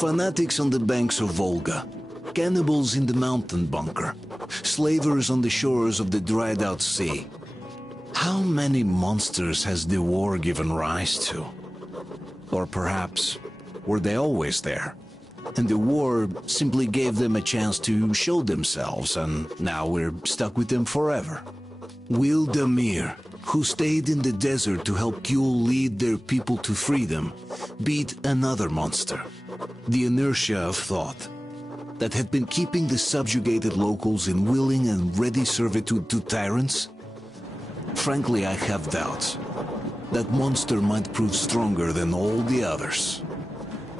Fanatics on the banks of Volga, cannibals in the mountain bunker, slavers on the shores of the dried-out sea. How many monsters has the war given rise to? Or perhaps, were they always there? And the war simply gave them a chance to show themselves, and now we're stuck with them forever. Will Damir, who stayed in the desert to help Gyul lead their people to freedom, beat another monster, the inertia of thought, that had been keeping the subjugated locals in willing and ready servitude to tyrants? Frankly, I have doubts. That monster might prove stronger than all the others.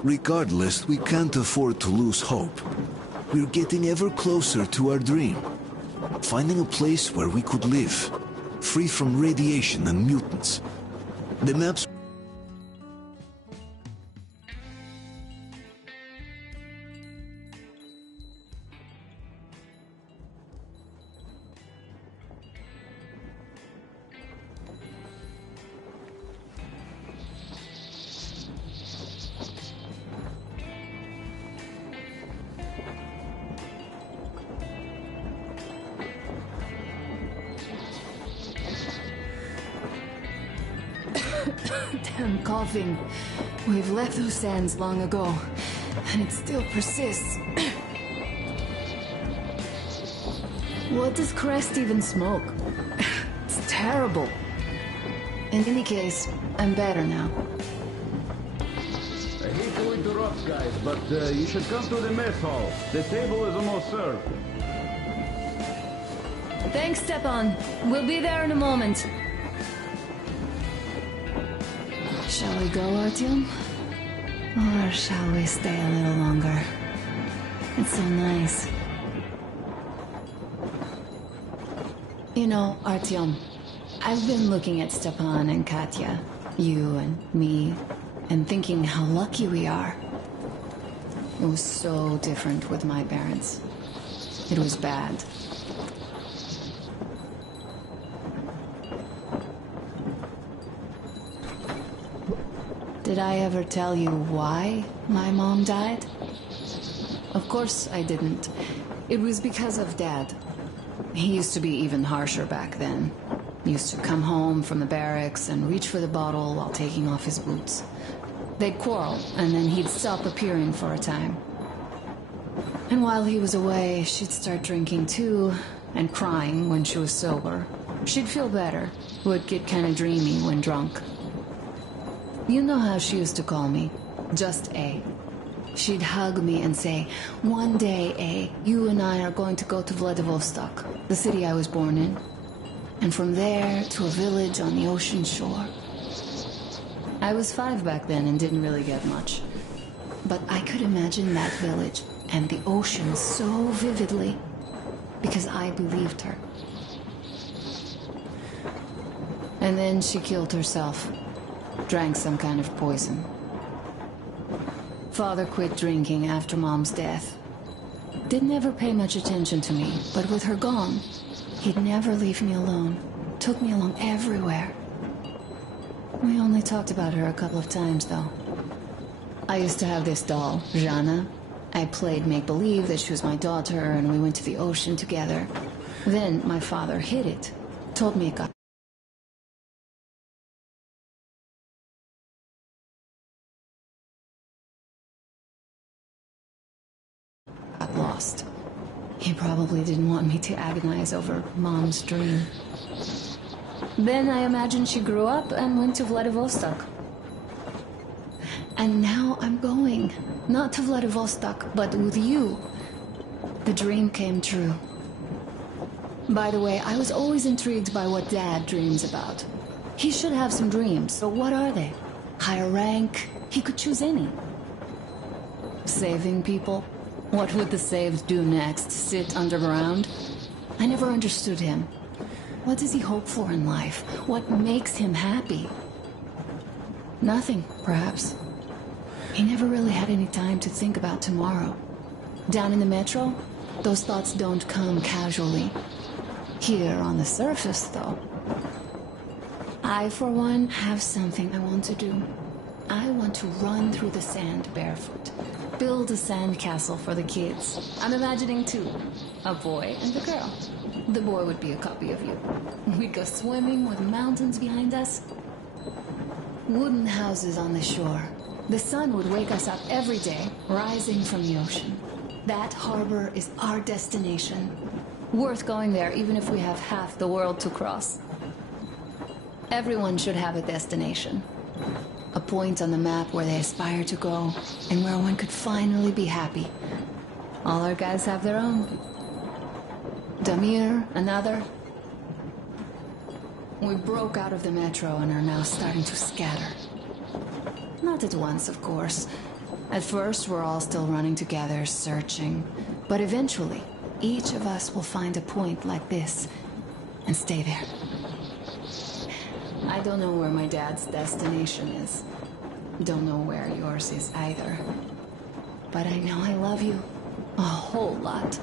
Regardless, we can't afford to lose hope. We're getting ever closer to our dream. Finding a place where we could live, free from radiation and mutants. The maps... Damn coughing. We've left those sands long ago, and it still persists. What does Crest even smoke? It's terrible. In any case, I'm better now. I hate to interrupt, guys, but you should come to the mess hall. The table is almost served. Thanks, Stepan. We'll be there in a moment. Shall we go, Artyom? Or shall we stay a little longer? It's so nice. You know, Artyom, I've been looking at Stepan and Katya, you and me, and thinking how lucky we are. It was so different with my parents. It was bad. Did I ever tell you why my mom died? Of course I didn't. It was because of Dad. He used to be even harsher back then. He used to come home from the barracks and reach for the bottle while taking off his boots. They'd quarrel, and then he'd stop appearing for a time. And while he was away, she'd start drinking too, and crying when she was sober. She'd feel better, would get kind of dreamy when drunk. You know how she used to call me? Just A. She'd hug me and say, "One day, A, you and I are going to go to Vladivostok, the city I was born in. And from there to a village on the ocean shore." I was 5 back then and didn't really get much. But I could imagine that village and the ocean so vividly, because I believed her. And then she killed herself. Drank some kind of poison. Father quit drinking after Mom's death. Didn't ever pay much attention to me, but with her gone, he'd never leave me alone. Took me along everywhere. We only talked about her a couple of times, though. I used to have this doll, Jana. I played make-believe that she was my daughter, and we went to the ocean together. Then my father hid it. Told me it got lost. He probably didn't want me to agonize over Mom's dream. Then I imagine she grew up and went to Vladivostok. And now I'm going. Not to Vladivostok, but with you. The dream came true. By the way, I was always intrigued by what Dad dreams about. He should have some dreams, but what are they? Higher rank? He could choose any. Saving people? What would the saved do next? Sit underground? I never understood him. What does he hope for in life? What makes him happy? Nothing, perhaps. He never really had any time to think about tomorrow. Down in the metro, those thoughts don't come casually. Here on the surface, though. I, for one, have something I want to do. I want to run through the sand barefoot. Build a sand castle for the kids. I'm imagining two. A boy and a girl. The boy would be a copy of you. We'd go swimming with mountains behind us. Wooden houses on the shore. The sun would wake us up every day, rising from the ocean. That harbor is our destination. Worth going there even if we have half the world to cross. Everyone should have a destination. A point on the map where they aspire to go, and where one could finally be happy. All our guys have their own. Damir, another. We broke out of the metro and are now starting to scatter. Not at once, of course. At first, we're all still running together, searching. But eventually, each of us will find a point like this, and stay there. I don't know where my dad's destination is. Don't know where yours is either. But I know I love you a whole lot.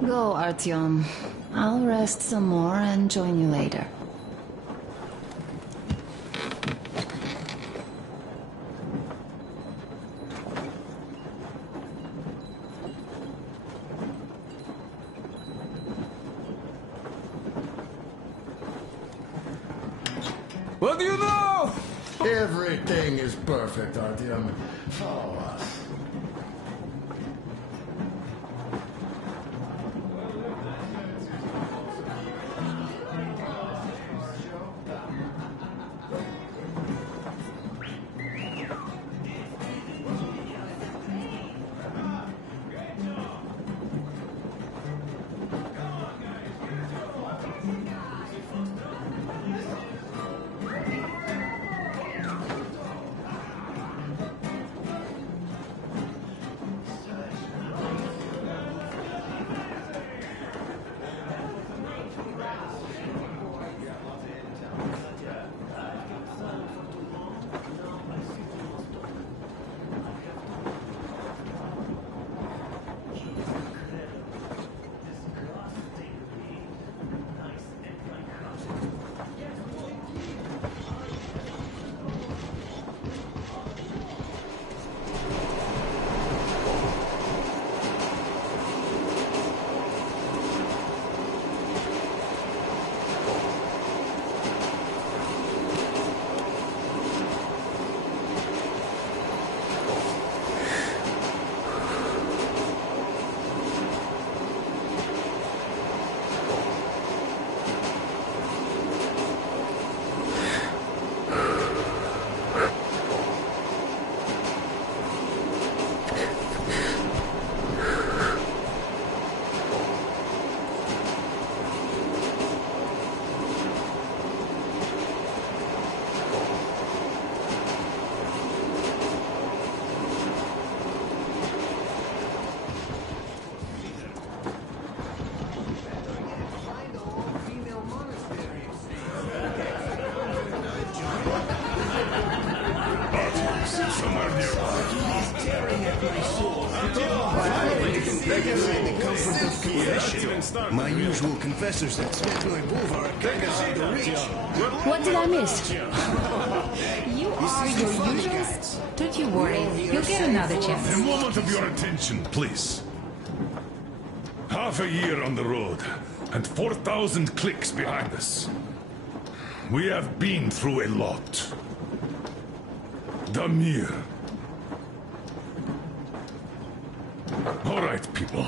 Go, Artyom. I'll rest some more and join you later. What do you know? Everything is perfect, Artyom. Follow us. My usual confessors at Svetloy Boulevard kind of hard to reach. What did I miss? You are your usuals? Don't you worry. You'll get another chance. A moment of your attention, please. Half a year on the road, and 4,000 clicks behind us. We have been through a lot. Damir. All right, people.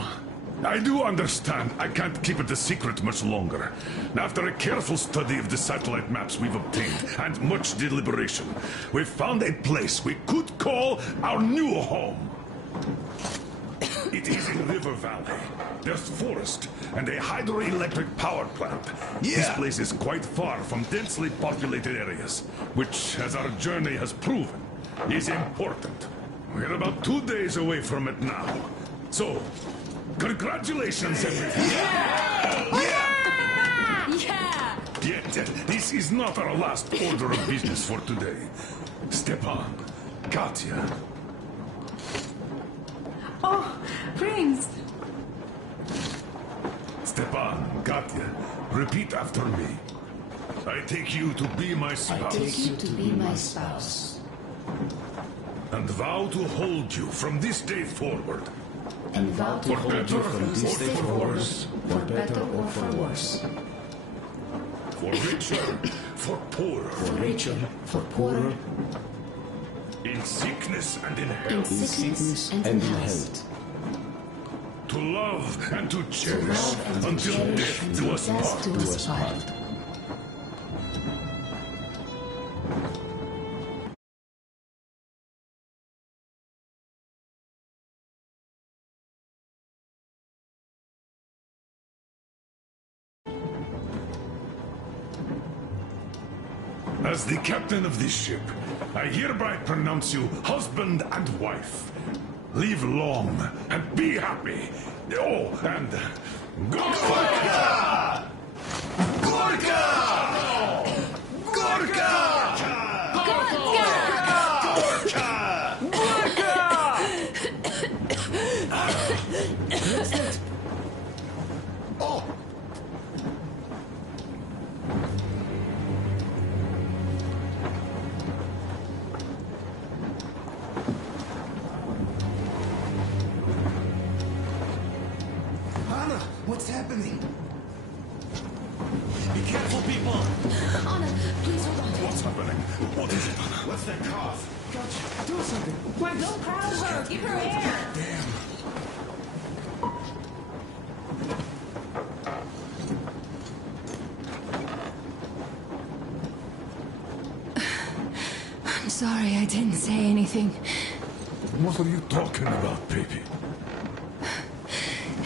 I do understand I can't keep it a secret much longer. After a careful study of the satellite maps we've obtained, and much deliberation, we've found a place we could call our new home. It is in River Valley. There's forest and a hydroelectric power plant. Yeah. This place is quite far from densely populated areas, which, as our journey has proven, is important. We're about 2 days away from it now. So, Congratulations, everyone! Yeah! Yet, this is not our last order of business for today. Stepan, Katya. Oh, Prince! Stepan, Katya, repeat after me. I take you to be my spouse. I take you to be my spouse. And vow to hold you from this day forward. And vow to For hold better you from this day or for forward, worse. for better or for worse. For richer, for poorer. For richer, for poorer, In sickness and in in health. sickness and in health. To love and to To cherish love and to until cherish death until do us death part. do us part. As the captain of this ship, I hereby pronounce you husband and wife. Live long and be happy. Oh, and Gorka! Gorka! Gorka! Oh! Anna, what's happening? Be careful, people! Anna, please hold on. what's happening? What is it, Anna? What's that cough? Do something. Quick. Don't crowd her! Give her air! Damn. I'm sorry I didn't say anything. What are you talking about, baby?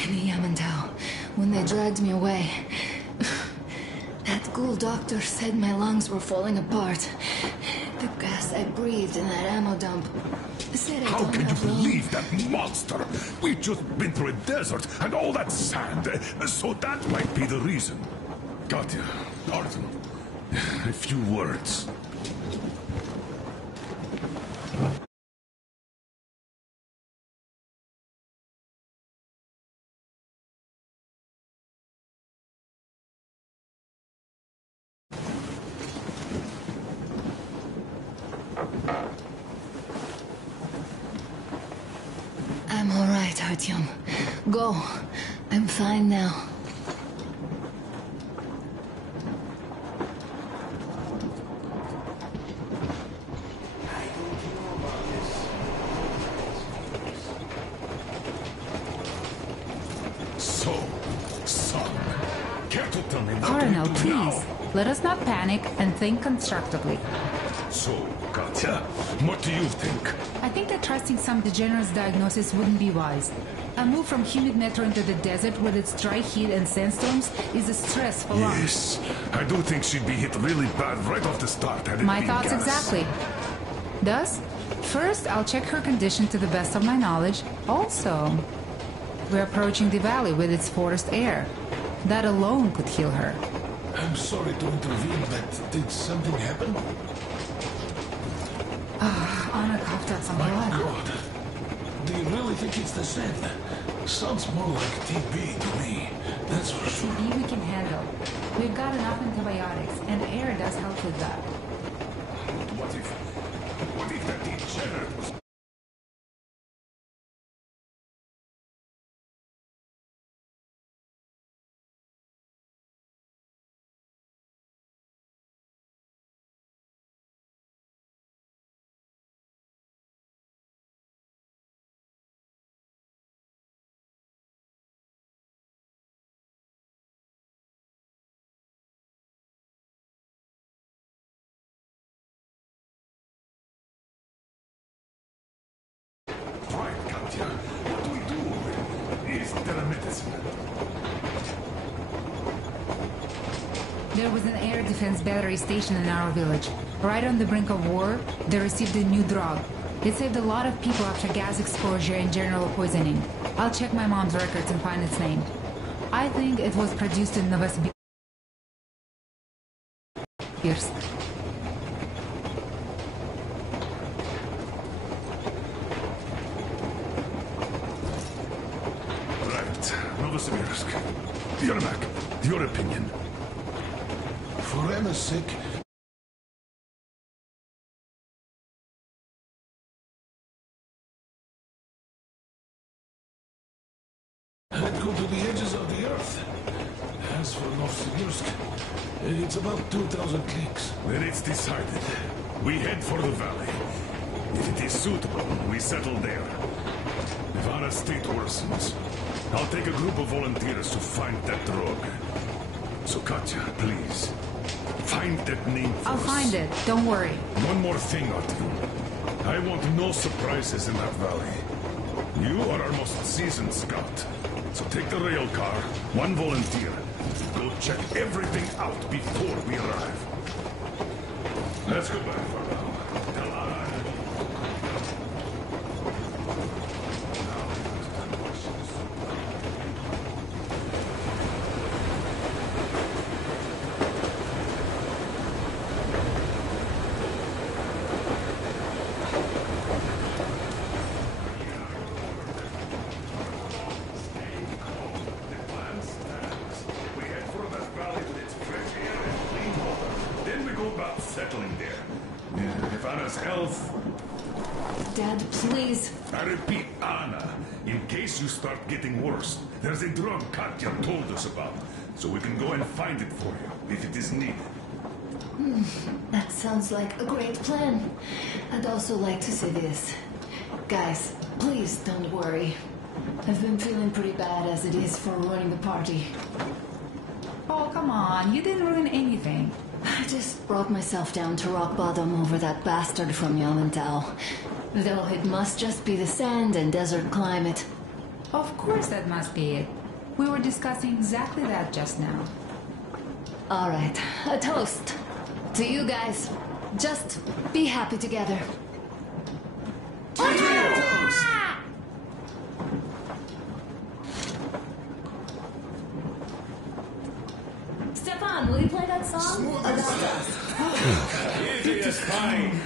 In the Yamantau, when they dragged me away, that ghoul doctor said my lungs were falling apart. The gas I breathed in that ammo dump said I How don't can you have lung. believe that monster? We've just been through a desert and all that sand, so that might be the reason. Katya, Artem, a few words. I'm all right, Artyom. Go. I'm fine now. So, son, care to tell me what Colonel, we do please, now? let us not panic and think constructively. So, Katya, what do you think? I think that trusting some degenerate's diagnosis wouldn't be wise. A move from humid metro into the desert with its dry heat and sandstorms is a stress for lungs. Yes, I do think she'd be hit really bad right off the start had it My been thoughts gas. exactly. Thus, first I'll check her condition to the best of my knowledge. Also, we're approaching the valley with its forest air. That alone could heal her. I'm sorry to intervene, but did something happen? Anna coughed out some My blood. God. Do you really think it's the sand? Sounds more like TB to me. That's for sure. TB we can handle. We've got enough antibiotics, and air does help with that. What if that degenerate was... Right, Katya. What do we do? Is there a medicine? There was an air defense battery station in our village. Right on the brink of war, they received a new drug. It saved a lot of people after gas exposure and general poisoning. I'll check my mom's records and find its name. I think it was produced in Novosibirsk. Right, Novosibirsk. Yermak, your opinion? For Emma's sake, I'd go to the edges of the earth. As for Novosibirsk, it's about 2,000 clicks. Then it's decided. We head for the valley. If it is suitable, we settle there. If our state worsens, I'll take a group of volunteers to find that drug. So Katya, please, find that name for I'll us. find it. Don't worry. One more thing, Artyom. I want no surprises in that valley. You are our most seasoned scout. So take the rail car, one volunteer. Go check everything out before we arrive. Let's go back for now. Tell Anna. Settling there. If Anna's health... Dad, please. I repeat, Anna, in case you start getting worse, there's a drug Katya told us about, so we can go and find it for you, if it is needed. That sounds like a great plan. I'd also like to say this. Guys, please don't worry. I've been feeling pretty bad as it is for running the party. Oh, come on. You didn't ruin anything. I just brought myself down to rock bottom over that bastard from Yamantau. Though it must just be the sand and desert climate. Of course that must be it. We were discussing exactly that just now. All right, a toast. To you guys. Just be happy together. Stefan, will you play that song? It is fine.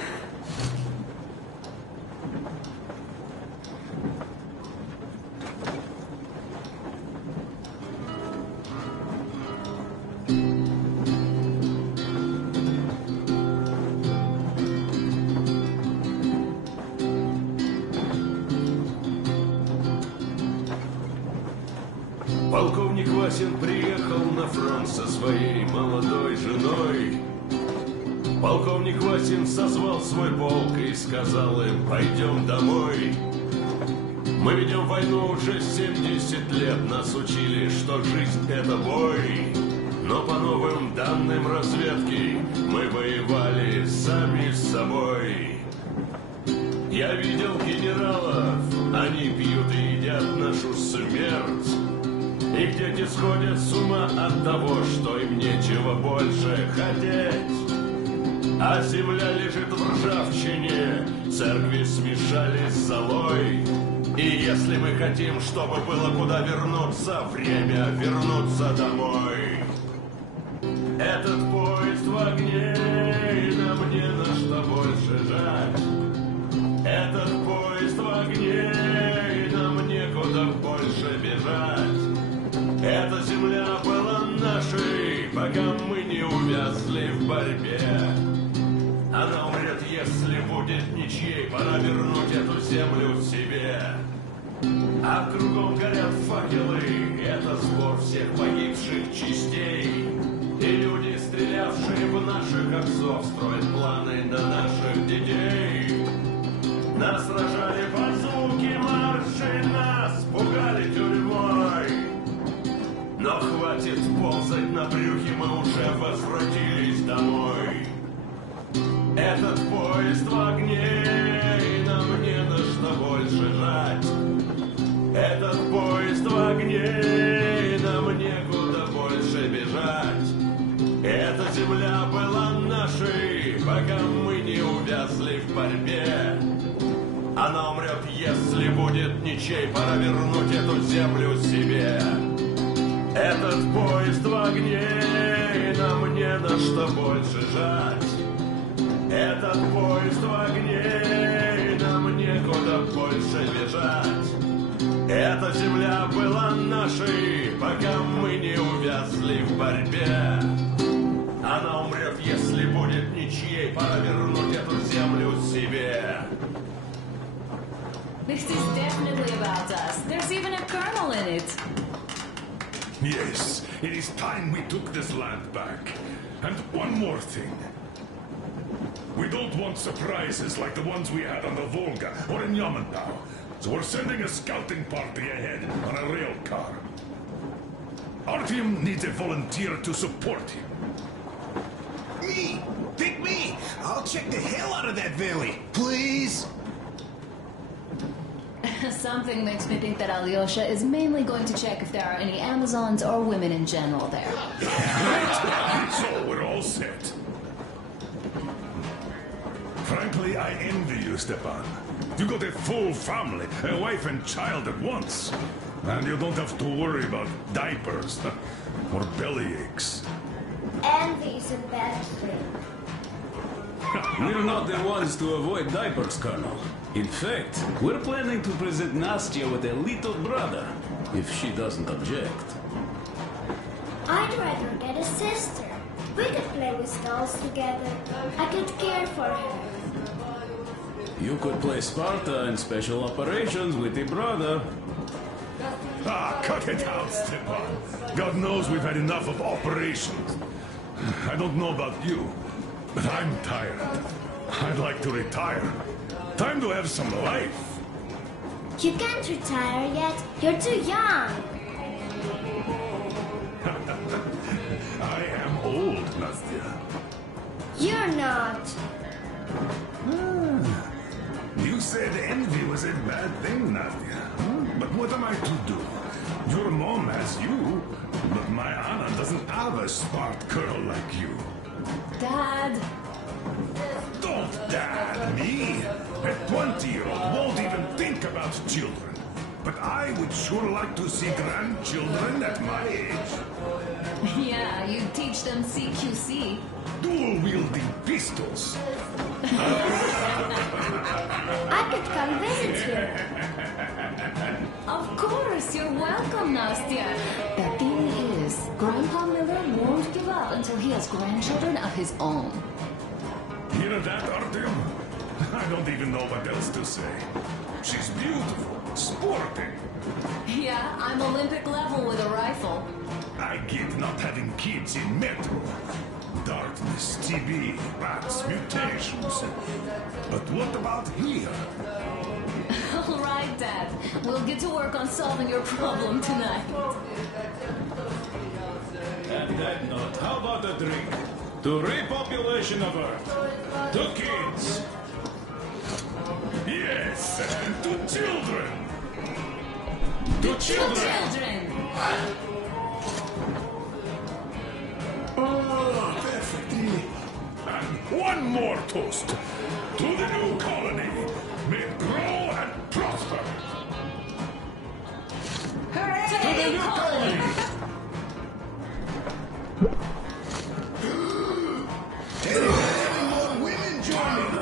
Полковник Васин приехал на фронт со своей молодой женой. Полковник Васин созвал свой полк и сказал им: пойдем домой. Мы ведем войну уже 70 лет, нас учили, что жизнь это бой. Но по новым данным разведки мы воевали сами с собой. Я видел генералов, они пьют и едят нашу смерть. Их дети сходят с ума от того, что им нечего больше хотеть. А земля лежит в ржавчине, церкви смешались с золой. И если мы хотим, чтобы было куда вернуться, время вернуться домой. Этот поезд в огне, и нам не на что больше жать. Этот поезд в огне, и нам некуда больше бежать. Эта земля была нашей, пока мы не увязли в борьбе. Она умрет, если будет ничьей, пора вернуть эту землю себе. А кругом горят факелы, это сбор всех погибших частей. И люди, стрелявшие в наших отцов, строят планы на наших детей. Нас сражали под звуки маршей, нас пугали тюрьмой. Но хватит ползать на брюхе, мы уже возвратились домой. Этот поезд в огне, и нам не на что больше жать. Этот поезд в огне, и нам некуда больше бежать. Эта земля была нашей, пока мы не увязли в борьбе. ничей, пора вернуть эту землю себе. Этот поезд в огне, и нам не на что больше жать. Этот поезд в огне, и нам некуда больше бежать. Эта земля была нашей, пока мы не увязли в борьбе. Она умрет, если будет ничьей, пора вернуть эту землю себе. This is definitely about us. There's even a colonel in it. Yes, it is time we took this land back. And one more thing. We don't want surprises like the ones we had on the Volga or in Yamantau. So we're sending a scouting party ahead on a rail car. Artyom needs a volunteer to support him. Me! Pick me! I'll check the hell out of that valley. Please? Something makes me think that Alyosha is mainly going to check if there are any Amazons or women in general there. So we're all set. Frankly, I envy you, Stepan. You got a full family, a wife and child at once. And you don't have to worry about diapers or belly aches. Envy is a bad thing. We're not the ones to avoid diapers, Colonel. In fact, we're planning to present Nastya with a little brother, if she doesn't object. I'd rather get a sister. We could play with dolls together. I could care for her. You could play Sparta in special operations with your brother. Ah, cut it out, Stepan. God knows we've had enough of operations. I don't know about you, but I'm tired. I'd like to retire. Time to have some life. You can't retire yet. You're too young. I am old, Nastya. You're not. You said envy was a bad thing, Nastya. But what am I to do? Your mom has you, but my Anna doesn't have a smart girl like you. Dad! Don't dad me! A 20-year-old won't even think about children. But I would sure like to see grandchildren at my age. Yeah, you teach them CQC. Dual-wielding pistols. I could come visit you. Of course, you're welcome, Nastya. The thing is, Grandpa Miller won't give up until he has grandchildren of his own. Hear that, Artyom? I don't even know what else to say. She's beautiful, sporting. Yeah, I'm Olympic level with a rifle. I get not having kids in Metro. Darkness, TB, rats, mutations. But what about here? All right, Dad. We'll get to work on solving your problem tonight. And that note, how about a drink? To repopulation of Earth. To kids. Yes, and to children. To children. Oh, perfectly. And one more toast. To the new colony. May it grow and prosper. Hooray! To the new colony! More women joining.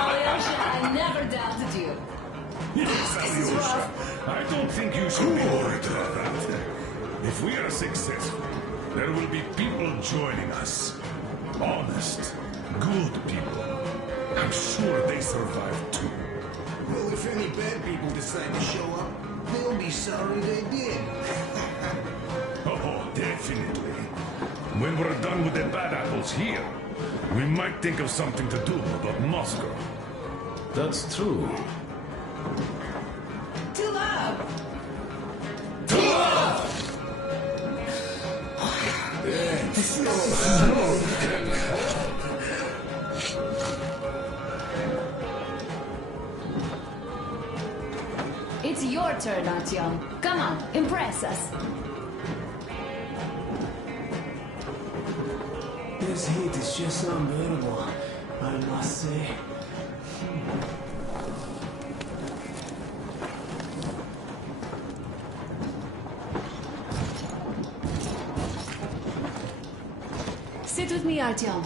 Alyosha, I never doubted you. Yes, Alyosha. I don't think you should be worried about that. If we are successful, there will be people joining us. Honest, good people. I'm sure they survive too. Well, if any bad people decide to show up, they'll be sorry they did. Oh, definitely. When we're done with the bad apples here, we might think of something to do about Moscow. That's true. To love! To love! It's your turn, Artyom. Come on, impress us. This heat is just unbearable, I must say. Sit with me, Artyom.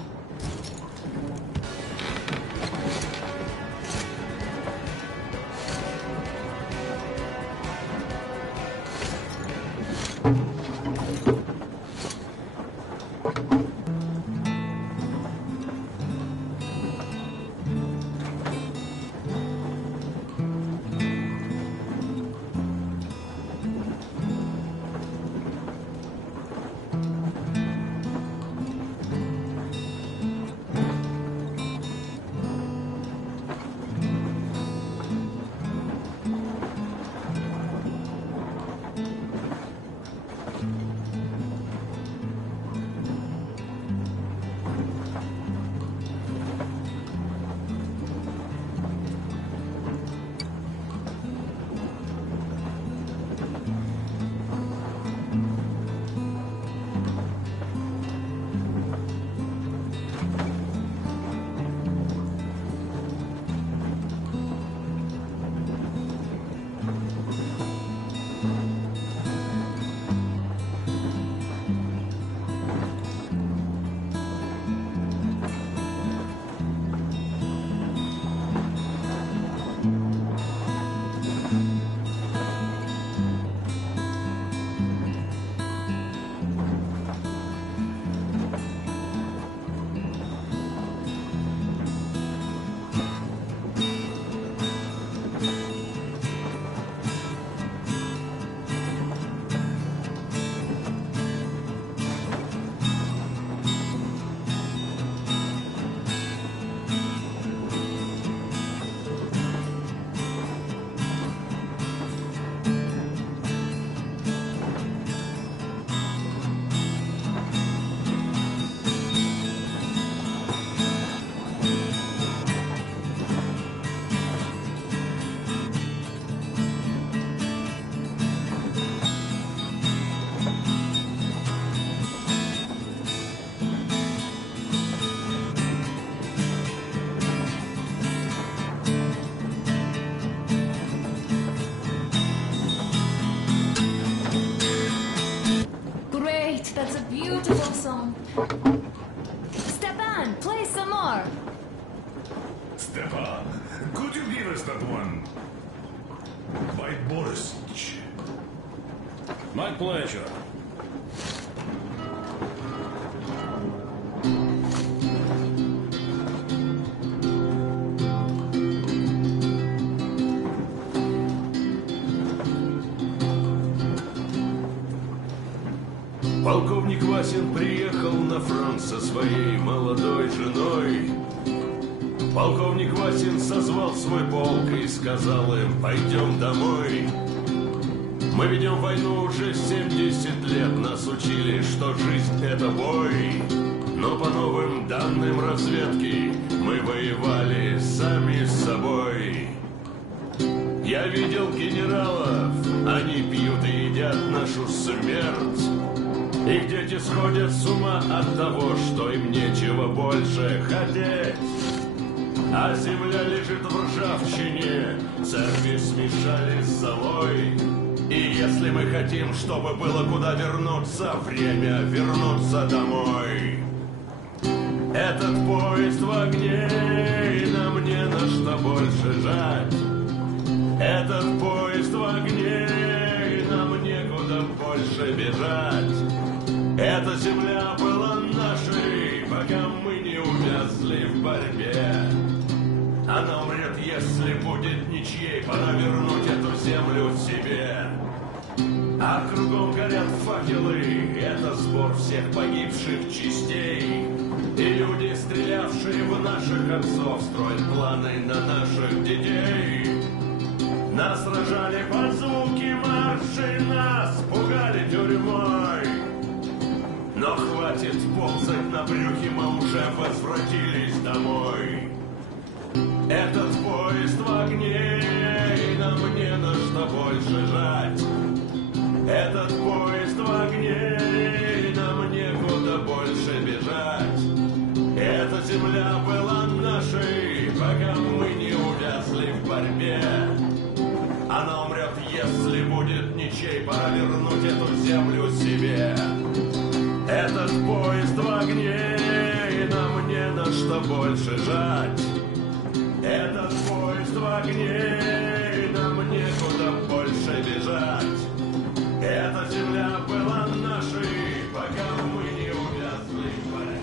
That's a beautiful song. Stepan, play some more. Stepan, could you give us that one? By Boris. My pleasure. Полковник Васин приехал на фронт со своей молодой женой. Полковник Васин созвал свой полк и сказал им: пойдем домой. Мы ведем войну уже 70 лет, нас учили, что жизнь это бой. Но по новым данным разведки мы воевали сами с собой. Я видел генералов, они пьют и едят нашу смерть. Их дети сходят с ума от того, что им нечего больше хотеть. А земля лежит в ржавчине, церкви смешали с золой. И если мы хотим, чтобы было куда вернуться, время вернуться домой. Этот поезд в огне, и нам не на что больше жать. Этот поезд в огне, и нам некуда больше бежать. Эта земля была нашей, пока мы не увязли в борьбе. Она умрет, если будет ничьей, пора вернуть эту землю себе. А кругом горят факелы, это сбор всех погибших частей. И люди, стрелявшие в наших отцов, строят планы на наших детей. Нас сражали под звуки маршей, нас пугали тюрьмой. Но хватит ползать на брюхе, мы уже возвратились домой. Этот поезд в огне, и нам не на что больше жать. Этот поезд в огне, и нам некуда больше бежать. Эта земля была нашей, пока мы не увязли в борьбе. Она умрет, если будет ничей, пора вернуть эту землю себе. Этот поезд в огне, и нам не на что больше жать. Этот поезд в огне, и нам некуда больше бежать. Эта земля была нашей, пока мы не увязли в борьбе.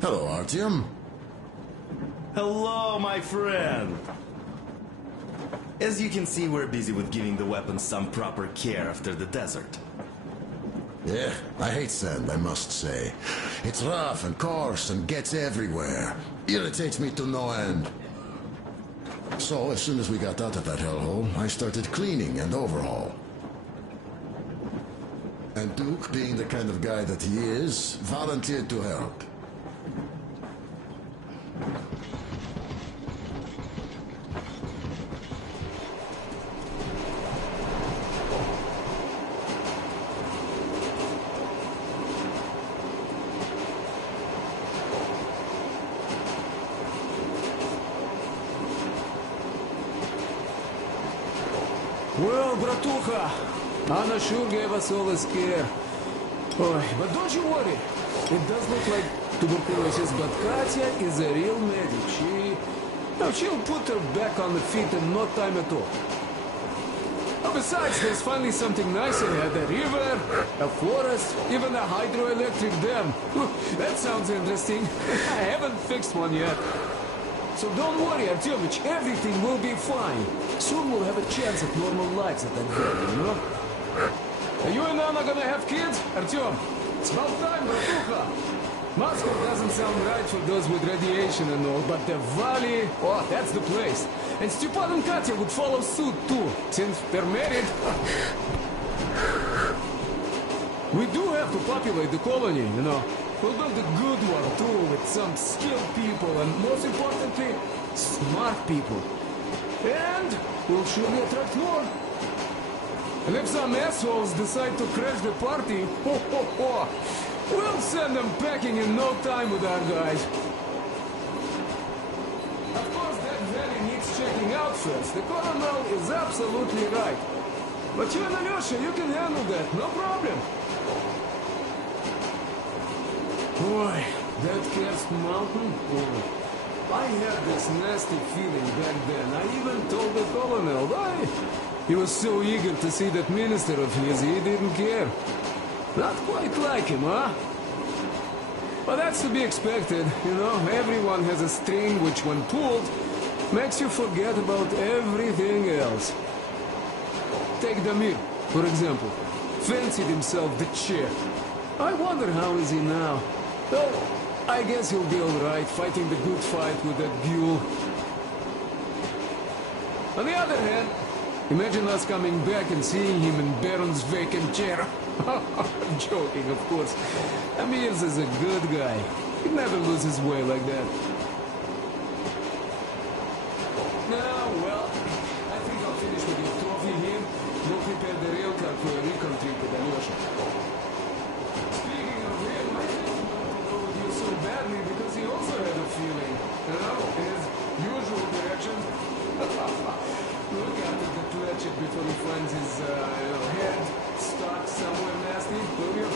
Hello, Artyom. Hello, my friend. As you can see, we're busy with giving the weapons some proper care after the desert. Yeah, I hate sand, I must say. It's rough and coarse and gets everywhere. Irritates me to no end. So, as soon as we got out of that hellhole, I started cleaning and overhaul. And Duke, being the kind of guy that he is, volunteered to help. Well, bratucha, Anna sure gave us all a scare. Oh, but don't you worry. It does look like tuberculosis, but Katya is a real medic. She'll put her back on the feet in no time at all. Oh, besides, there's finally something nice ahead. A river, a forest, even a hydroelectric dam. That sounds interesting. I haven't fixed one yet. So don't worry, Artyomich, everything will be fine. Soon we'll have a chance at normal lives at that valley, you know? Are you and Anna gonna have kids? Artyom, it's about time, bratucha. Moscow doesn't sound right for those with radiation and all, but the valley, oh, that's the place. And Stepan and Katya would follow suit too, since they're married. We do have to populate the colony, you know. We'll build a good one too, with some skilled people and, most importantly, smart people. And we'll surely attract more. And if some assholes decide to crash the party, we'll send them packing in no time with our guys. Of course, that valley needs checking out first. The colonel is absolutely right. But you and Alyosha, you can handle that, no problem. Boy, that Kersk mountain, I had this nasty feeling back then. I even told the colonel, he was so eager to see that minister of his, he didn't care. Not quite like him, huh? But that's to be expected, you know. Everyone has a string which, when pulled, makes you forget about everything else. Take Damir, for example. Fancied himself the chair. I wonder how is he now. Well, I guess he'll be alright, fighting the good fight with that ghoul. On the other hand, imagine us coming back and seeing him in Baron's vacant chair. I'm joking, of course. Amirs is a good guy. He'd never lose his way like that. Now, well, I think I'll finish with your trophy here. We'll prepare the rail car for a recon trip with Alyosha. Speaking of him, I didn't want to go with you so badly because he also had a feeling, you know, in his usual direction. Look after the Pletchet before he finds his, head stuck somewhere nasty, will you?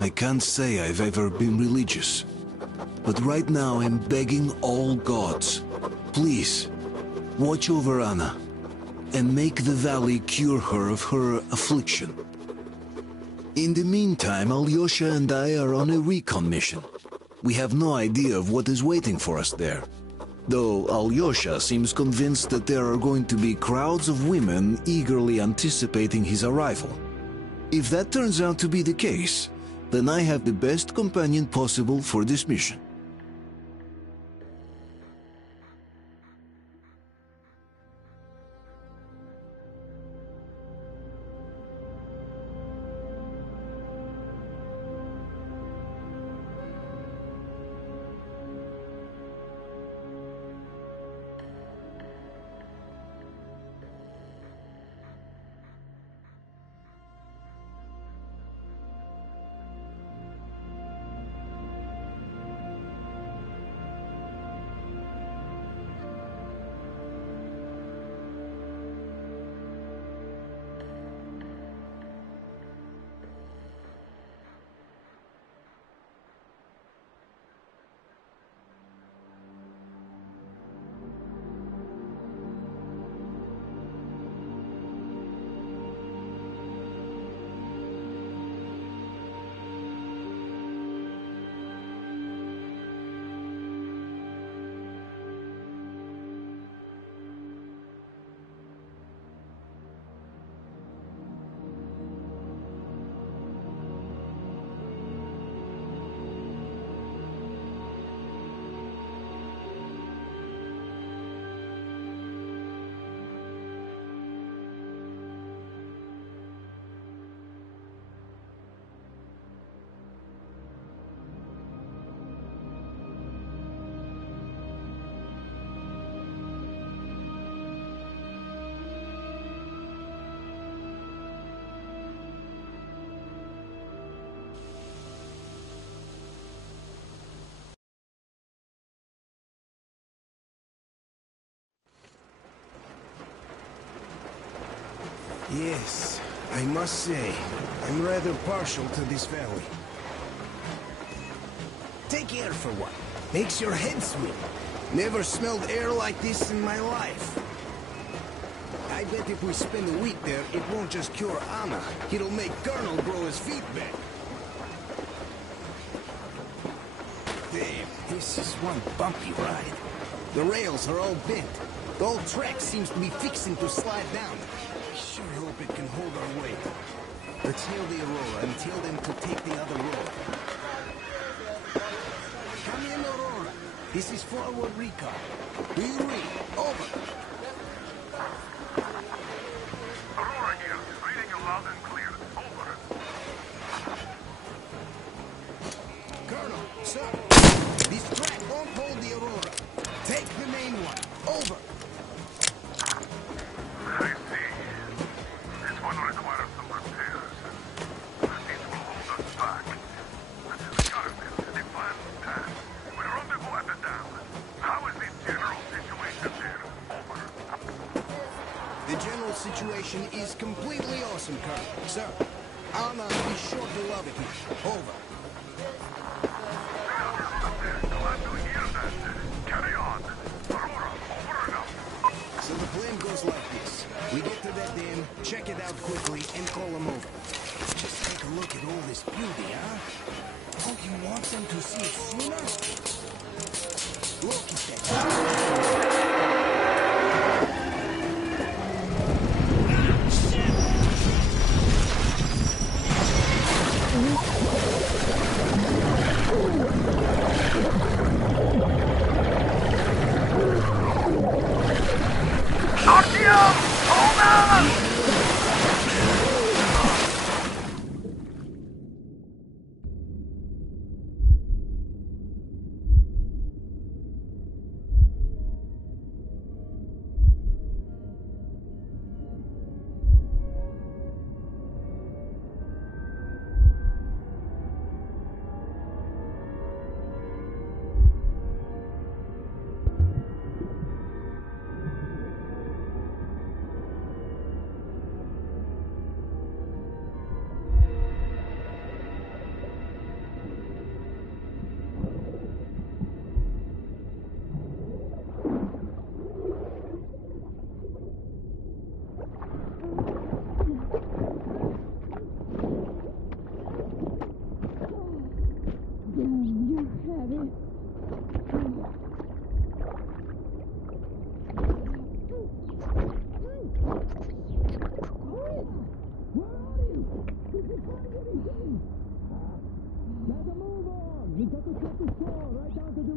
I can't say I've ever been religious, but right now I'm begging all gods, please, watch over Anna, and make the valley cure her of her affliction. In the meantime, Alyosha and I are on a recon mission. We have no idea of what is waiting for us there, though Alyosha seems convinced that there are going to be crowds of women eagerly anticipating his arrival. If that turns out to be the case, then I have the best companion possible for this mission. Yes, I must say, I'm rather partial to this valley. Take air for one. Makes your head swim. Never smelled air like this in my life. I bet if we spend a week there, it won't just cure Anna. It'll make Colonel grow his feet back. Damn, this is one bumpy ride. The rails are all bent. The whole track seems to be fixing to slide down. I sure hope it can hold our weight. Let's hail the Aurora and tell them to take the other road. Come in, Aurora. This is forward recon. Do you read? Over. Aurora here. Reading you loud and clear. Over. Colonel, sir. This track won't hold the Aurora. Take the main one. Over. I see. This one requires some repairs. This will hold us back. This is Garfield, the final task. We rendezvous at the dam. How is the general situation there? Over. The general situation is completely awesome, Colonel. Sir, Anna is sure to love it here. Over. Glad to hear that. Carry on. Aurora, over and out. So the plan goes like this. We get to that dam, check it out quickly, and call them over. Just take a look at all this beauty, huh? Don't you want them to see it sooner? Look at that.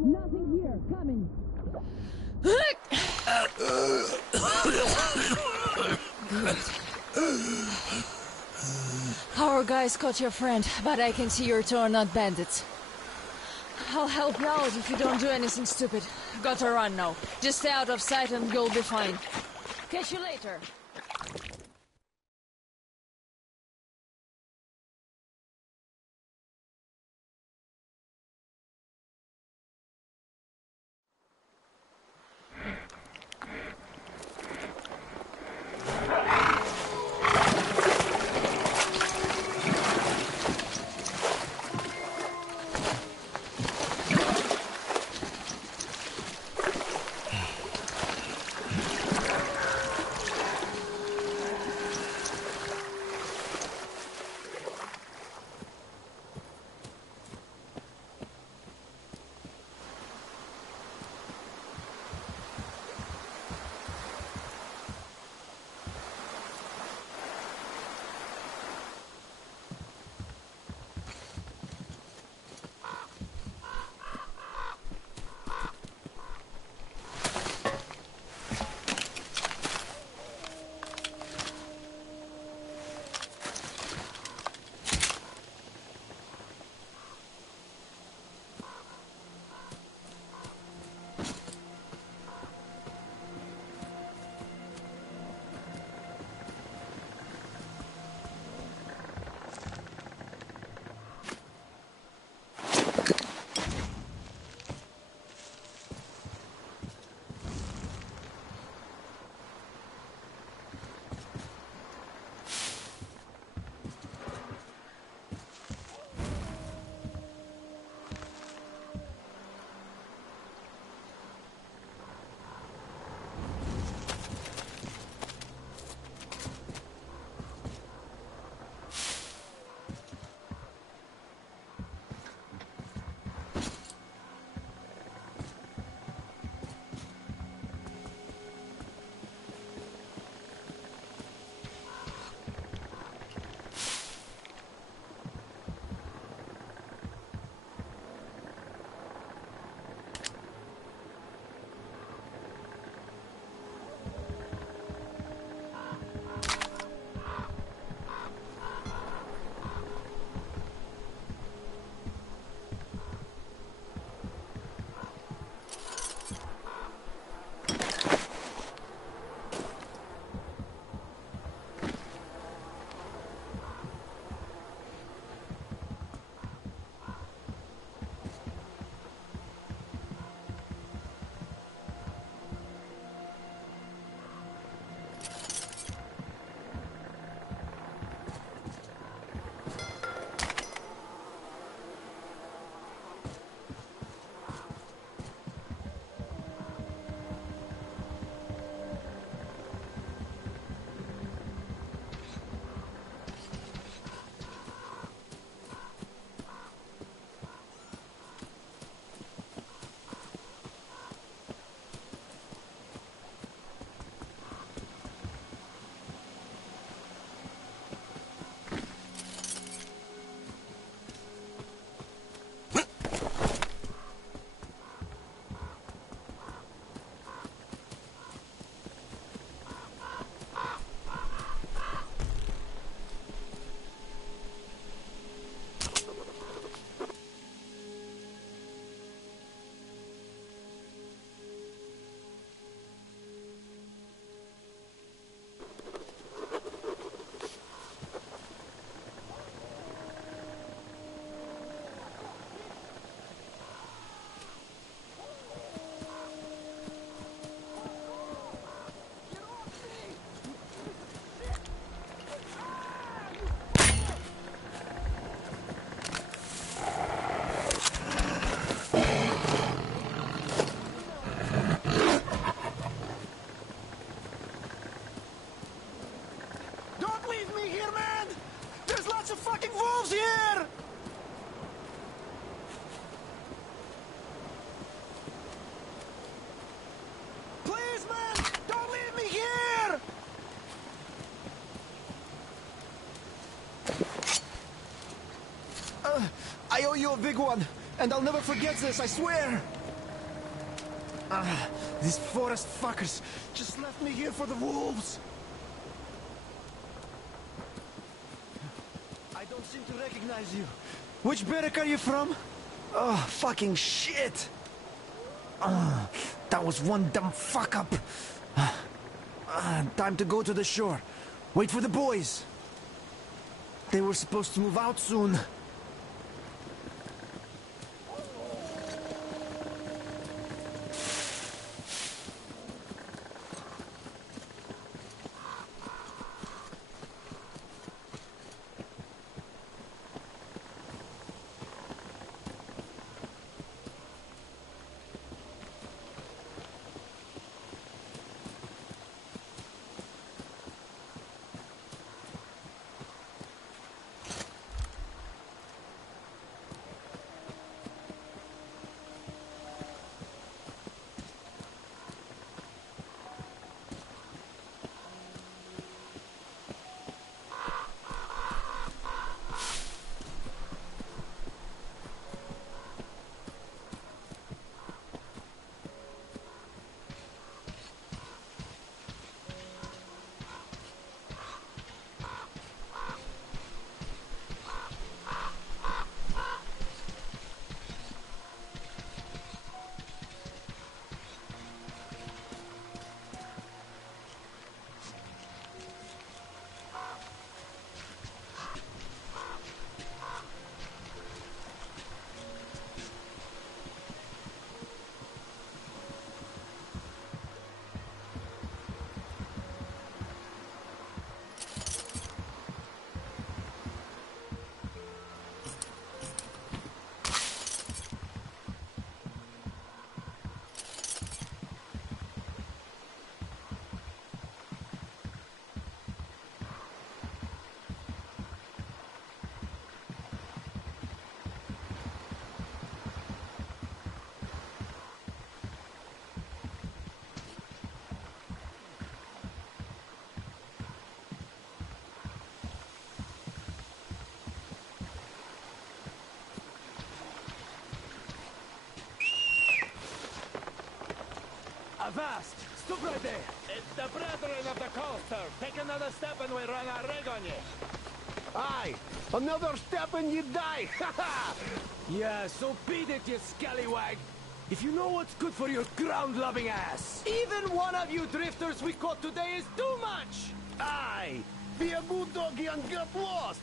Nothing here. Coming. Our guys caught your friend, but I can see your two are not bandits. I'll help you out if you don't do anything stupid. Gotta run now. Just stay out of sight and you'll be fine. Catch you later. I owe you a big one. And I'll never forget this, I swear! These forest fuckers just left me here for the wolves! I don't seem to recognize you. Which barrack are you from? Oh, fucking shit! That was one dumb fuck-up. Time to go to the shore. Wait for the boys. They were supposed to move out soon. Avast! Stop right there! It's the brethren of the coaster! Take another step and we run our rig on you! Aye! Another step and you die! Yeah, so beat it, you scallywag! If you know what's good for your ground-loving ass! Even one of you drifters we caught today is too much! Aye! Be a bulldoggy and get lost!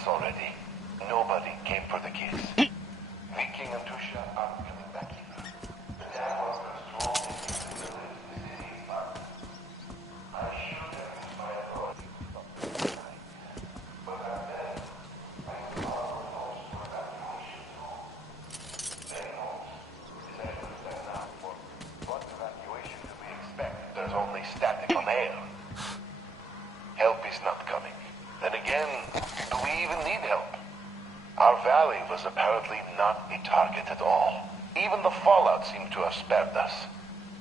months already. Nobody came for the kids. Viking and Tusha aren't coming back either. The dam workers drove into the village this city, but I should have used my authority to stop them tonight. But I'm dead. I follow those for evacuation zones. Venholes is actually set now for what evacuation do we expect? There's only static on air. Help is not coming. Then again, do we even need help? Our valley was apparently not a target at all. Even the fallout seemed to have spared us.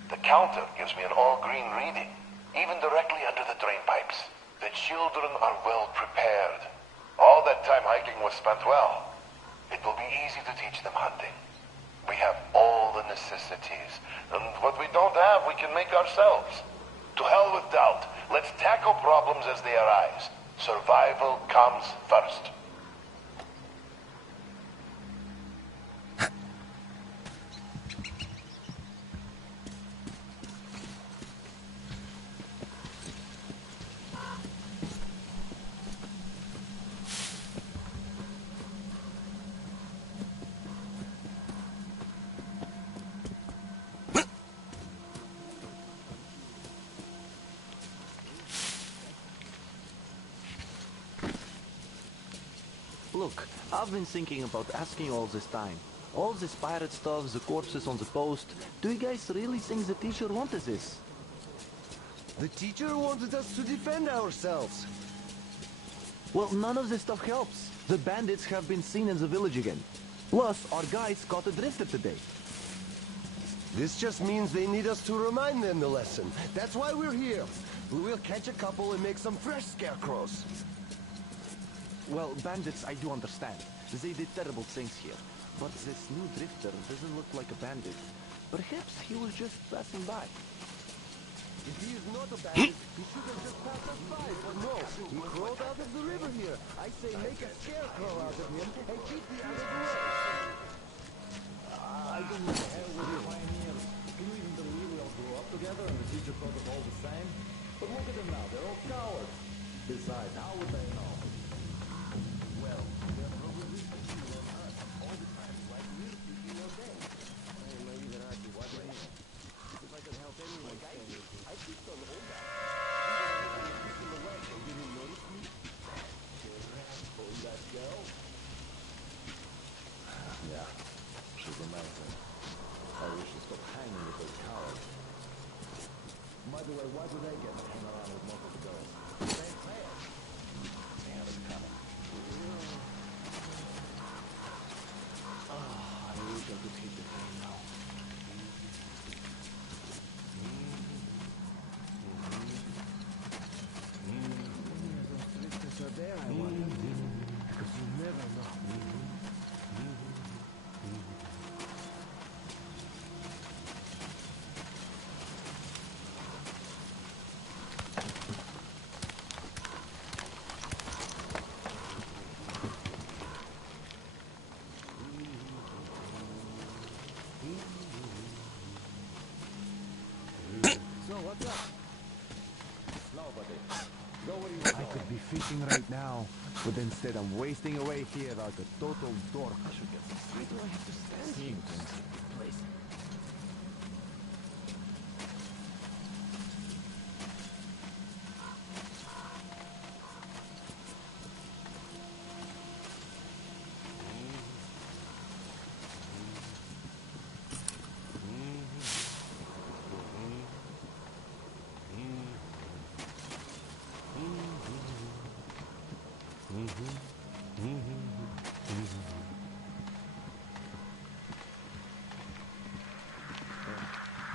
The counter gives me an all-green reading, even directly under the drain pipes. The children are well prepared. All that time hiking was spent well. It will be easy to teach them hunting. We have all the necessities, and what we don't have, we can make ourselves. To hell with doubt. Let's tackle problems as they arise. Survival comes first. Look, I've been thinking about asking you all this time. All this pirate stuff, the corpses on the post, do you guys really think the teacher wanted this? The teacher wanted us to defend ourselves. Well, none of this stuff helps. The bandits have been seen in the village again. Plus, our guys caught a drifter today. This just means they need us to remind them the lesson. That's why we're here. We will catch a couple and make some fresh scarecrows. Well, bandits, I do understand. They did terrible things here. But this new drifter doesn't look like a bandit. Perhaps he was just passing by. If he is not a bandit, he should have just passed us by. But no, he crawled out of the river here. I say make a scarecrow out of him and keep the others away. I don't know the hell with you pioneers. Can you even believe we all grew up together and the teacher thought us all the same? But look at them now, they're all cowards. Besides, how would they know? Well, they're probably listening to you on us all the time, like we're keeping your day. I may even ask you what they know. If I could help anyone stand it, I keep on hold back. You didn't notice me? Oh, that girl? Yeah, she's amazing. I wish to stop hanging with those cowards. By the way, why do they get to hang around with most of the girls? They pay us. They have it coming. I wish I could hit the thing now. Those are there, I wonder. Because you never know. So, what's up? Nobody. Go where you I could be fishing right now, but instead I'm wasting away here like a total dork. I should get some sleep. Why do I have to stand here? Place.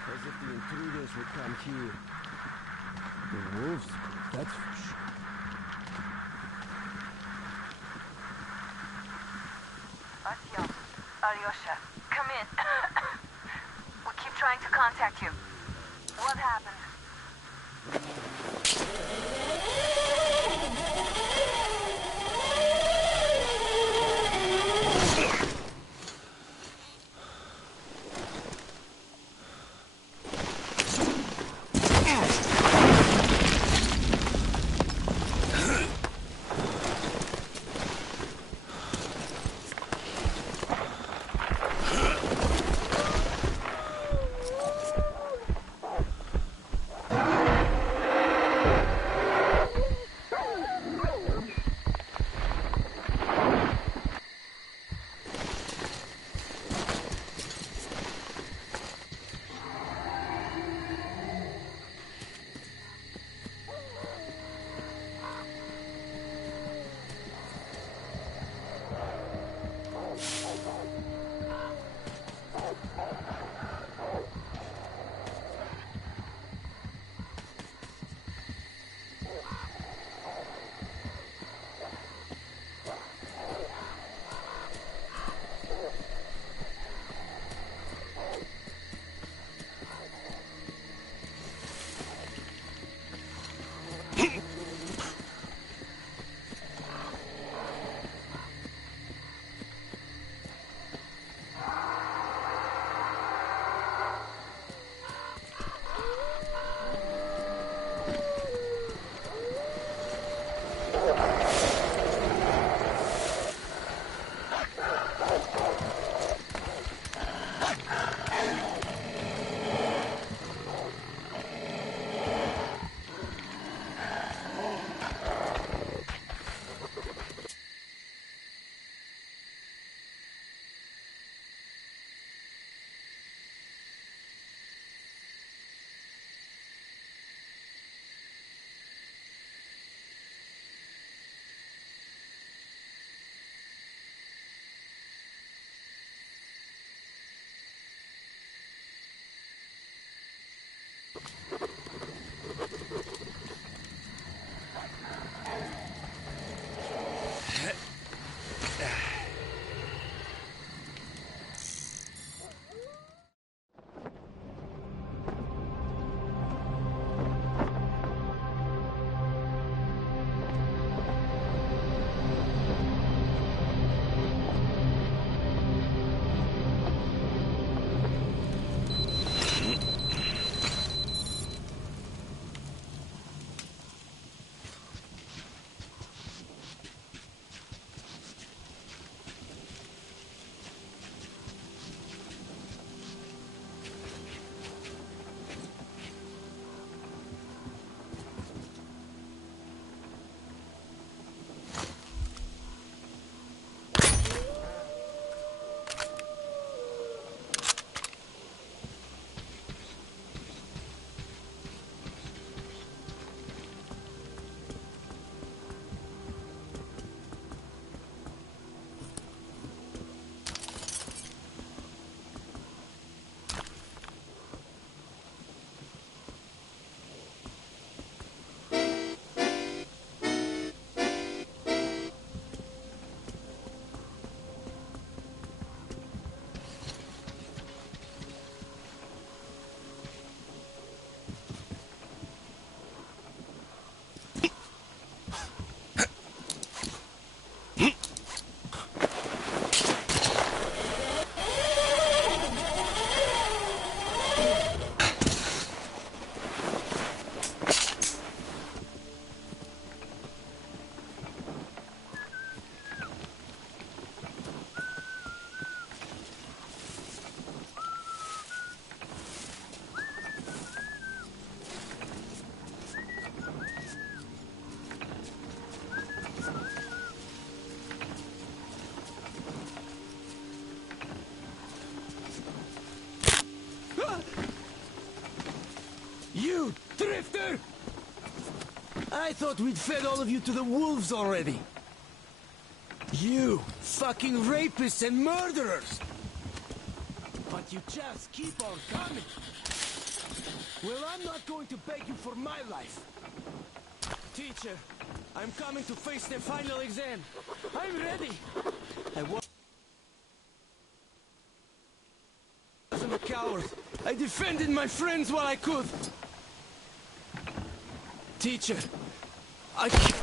As if the intruders would come here. The wolves, that's for sure. Artyom, Alyosha, come in. We keep trying to contact you. What happened? I thought we'd fed all of you to the wolves already. You fucking rapists and murderers! But you just keep on coming. Well, I'm not going to beg you for my life. Teacher, I'm coming to face the final exam. I'm ready. I wasn't a coward. I defended my friends while I could. Teacher, I can't...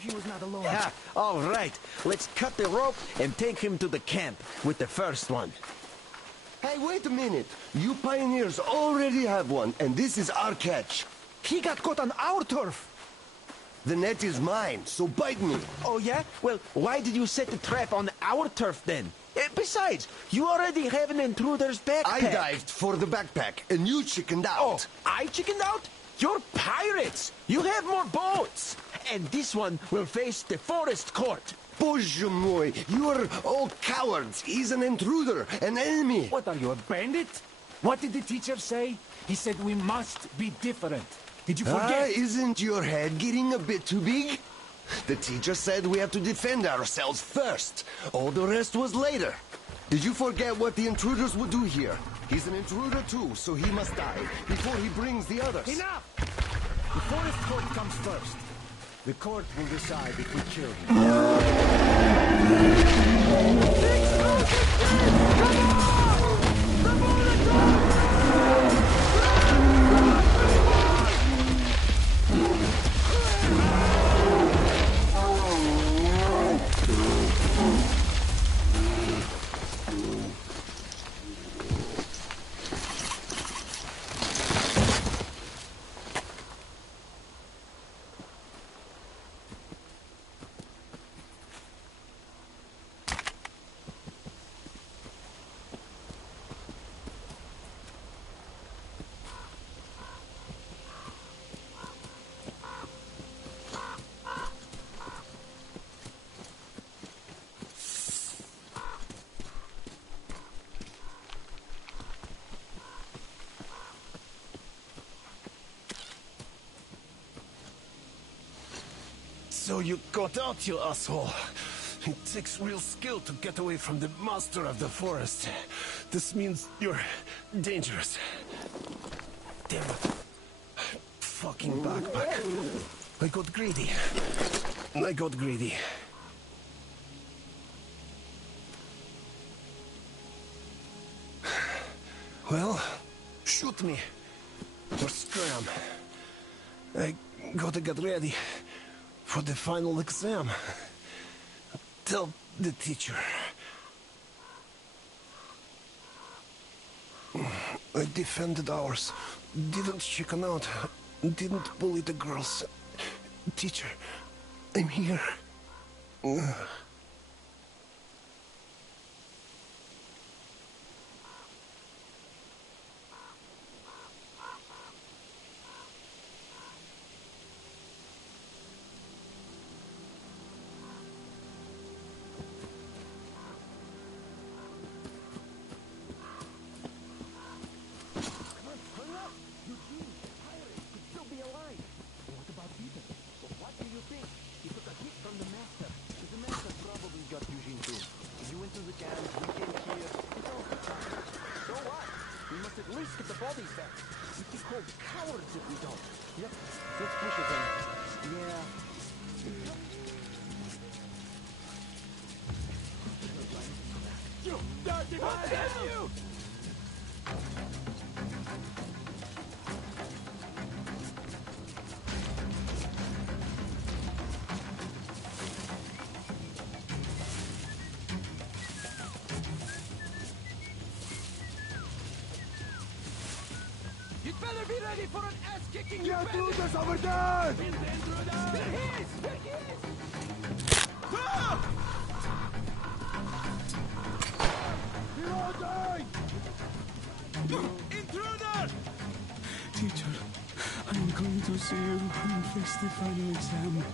He was not alone. Yeah, all right. Let's cut the rope and take him to the camp with the first one. Hey, wait a minute. You pioneers already have one, and this is our catch. He got caught on our turf. The net is mine, so bite me. Oh, yeah? Well, why did you set the trap on our turf then? Besides, you already have an intruder's backpack. I dived for the backpack, and you chickened out. Oh, I chickened out? You're pirates! You have more boats! And this one will face the forest court. Bоже мой, you are all cowards. He's an intruder, an enemy. What are you, a bandit? What did the teacher say? He said we must be different. Did you forget? Isn't your head getting a bit too big? The teacher said we have to defend ourselves first. All the rest was later. Did you forget what the intruders would do here? He's an intruder too, so he must die before he brings the others. Enough! The forest court comes first. The court will decide if we kill him. So you got out, you asshole. It takes real skill to get away from the master of the forest. This means you're dangerous. Damn it. Fucking backpack. I got greedy. Well, shoot me. Or scram. I gotta get ready for the final exam. Tell the teacher. I defended ours. Didn't chicken out. Didn't bully the girls. Teacher, I'm here. You'd better be ready for an ass-kicking. The intruders over there! There he is! There he is! Intruder! Teacher, I'm going to see you and face the final exam.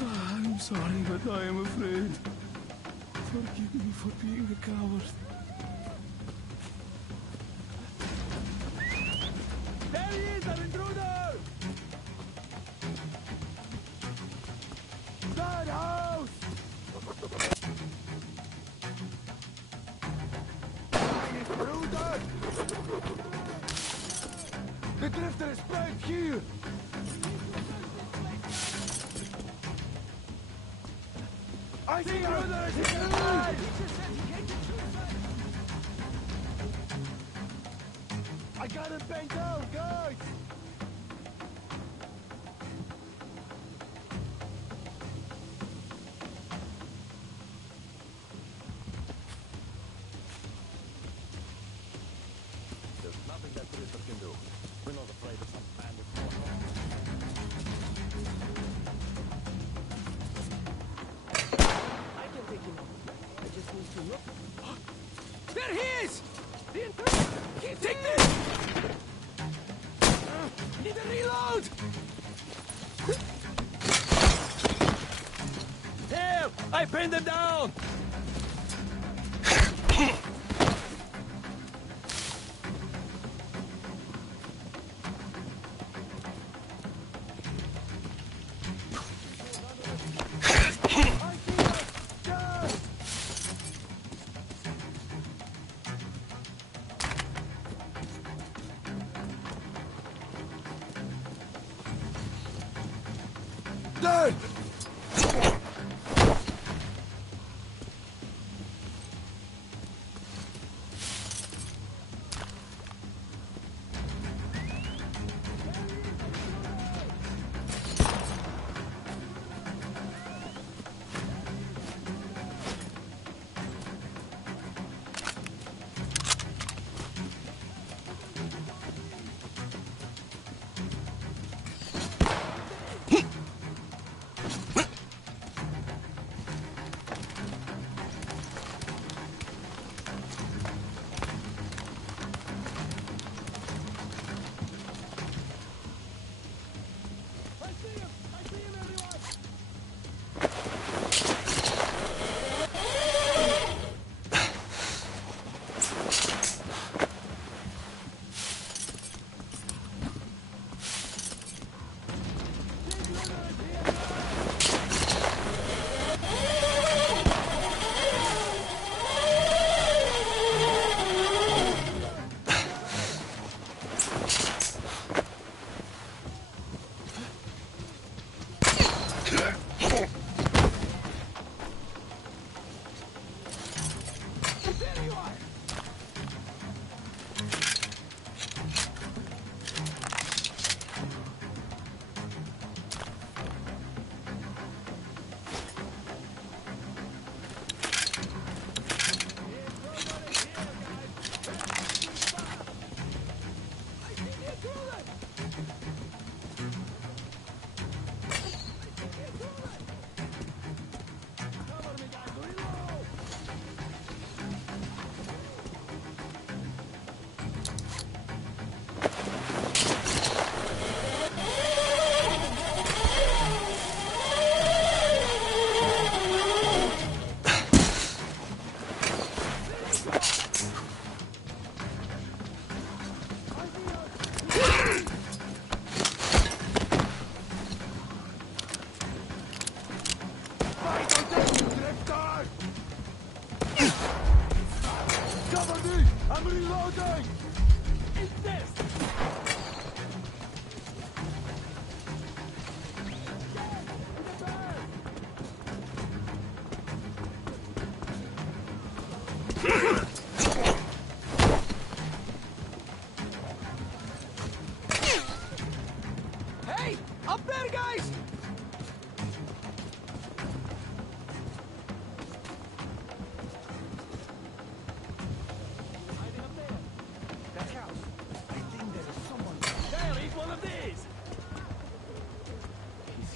I'm sorry, but I am afraid. Forgive me for being a coward. There he is, an intruder! That house! Intruder! The drifter is right here! I see intruder is inside! I got him bent down, guys! There's nothing that Drifter can do. We're not afraid of some bandit. I can take him out. I just need to look. There he is! The intruder! Take this! Need a reload! Help! I pinned him down! Dad! I'm reloading! Eat this! Hey! Up there, guys!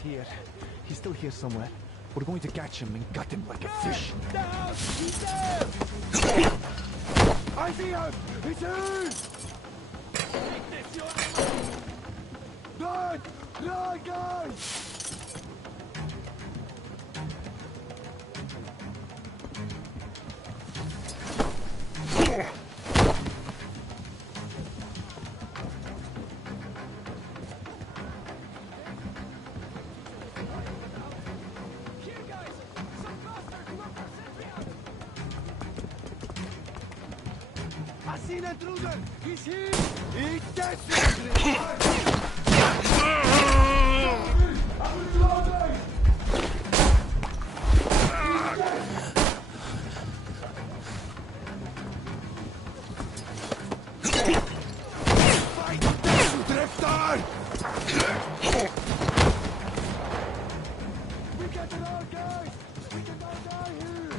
Here. He's still here somewhere. We're going to catch him and gut him like a fish. Down! He's there! I see him! He's here! Take this, you Run! Run, guys! I seen an intruder! He's here! Eat this! We got it all, guys! We can all die here!